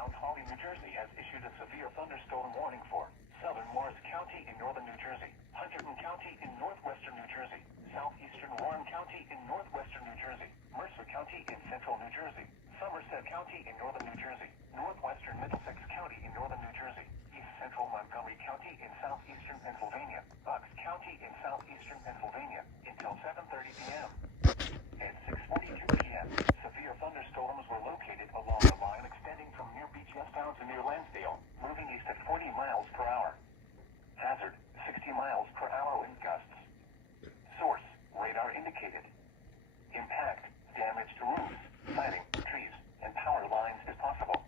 Mount Holly, New Jersey has issued a severe thunderstorm warning for southern Morris County in northern New Jersey, Hunterdon County in northwestern New Jersey, southeastern Warren County in northwestern New Jersey, Mercer County in central New Jersey, Somerset County in northern New Jersey, northwestern Middlesex County in northern New Jersey, east central Montgomery County in southeastern Pennsylvania, Bucks County in southeastern Pennsylvania, until 7:30 p.m. At 6:42 p.m., severe thunderstorms were located along the line extending from near Beach Down to near Lansdale, moving east at 40 miles per hour. Hazard, 60 miles per hour wind gusts. Source, radar indicated. Impact, damage to roofs, siding, trees, and power lines is possible.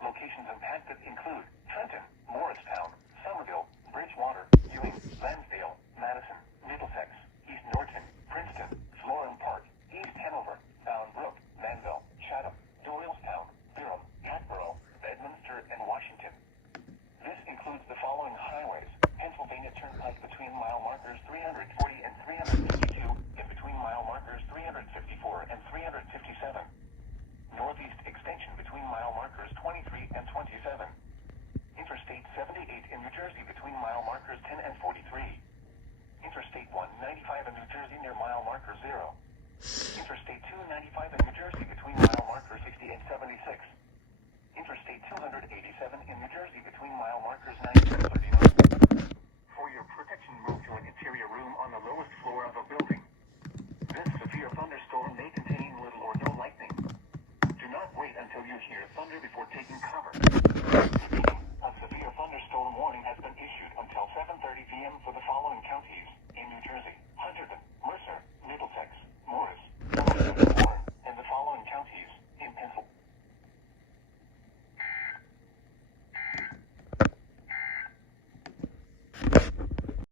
Locations impacted include Trenton, Morristown, Somerville, Bridgewater, Ewing, Lansdale, Madison, Middlesex, East Norton, Princeton, Florham Park, East Hanover, Bound Brook, Manville, Chatham, Doylestown, Durham, Hatboro, Bedminster, and Washington. This includes the following highways: Pennsylvania Turnpike between mile markers 340 and 352, and between mile markers 354 and 357. Northeast Extension between mile markers 23 and 27. Interstate 78 in New Jersey between mile markers 10 and 43. Interstate 195 in New Jersey near mile marker 0. Interstate 295 in New Jersey between mile markers 60 and 76. Interstate 287 in New Jersey between mile markers 90 and 39. For your protection, move to an interior room on the lowest floor of a building. This severe thunderstorm may contain little or no lightning. Do not wait until you hear thunder before taking cover. Repeating, a severe thunderstorm warning has been issued until 7:30 p.m. for the following counties in New Jersey: Hunterdon, Mercer, Middlesex, Morris, Somerset,